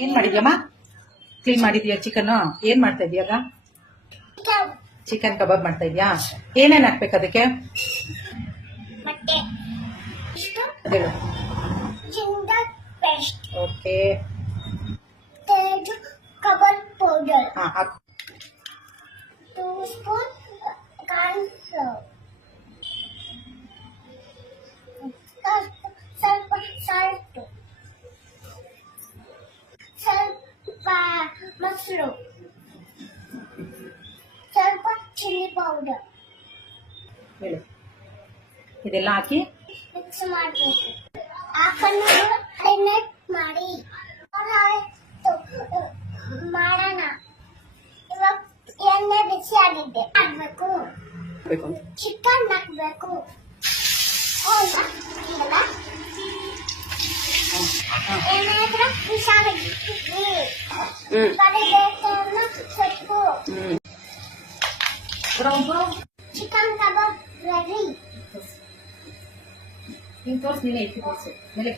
ಏನ್ ಮಾಡಿದ್ಯಮ್ಮ? ಕ್ಲೀನ್ ಮಾಡಿದ್ಯಾ ಚಿಕನ್? ಏನ್ ಮಾಡ್ತಾ ಇದೀಯಾಗ? ಚಿಕನ್ ಕಬಾಬ್ ಮಾಡ್ತಾ ಇದ್ಯಾ? ಏನೇನ್ ಹಾಕ್ಬೇಕು ಅದಕ್ಕೆ? ಓಕೆ, ಕಬಾಬ್ ಪೌಡರ್, ಹಾಕು. 2 ಸ್ಪೂನ್ ಕಾರ್ನ್ ಫ್ಲೋರ್, ಸ್ವಲ್ಪ ಸಾಲ್ಟ್, ಸ್ವಲ್ಪ ಮೊಸರು, ಸ್ವಲ್ಪ ಚಿಲ್ಲಿ ಪೌಡರ್ ಹೇಳು. ಇದೆಲ್ಲ ಹಾಕಿ ಮಿಕ್ಸ್ ಮಾಡಬೇಕು. ಹಾಕೊಂಡು ಮ್ಯಾರಿನೇಟ್ ಮಾಡಿ ಮಾಡೋಣ. ಇವಾಗ ಎಣ್ಣೆ ಬಿಸಿ ಆಗಿದೆ, ಹಾಕ್ಬೇಕು. ಚಿಕನ್ ಹಾಕ್ಬೇಕು. ಎಣ್ಣೆ ಹತ್ರ ಬಿಸಿ ಕರಿಬೇವನ್ನು ಸೊಪ್ಪು. Chicken kebab ready. ನೀನು ತೋರಿಸಿ, ನೀನೇ ಇಟ್ಟು ತೋರಿಸು ಮೇಲೆ.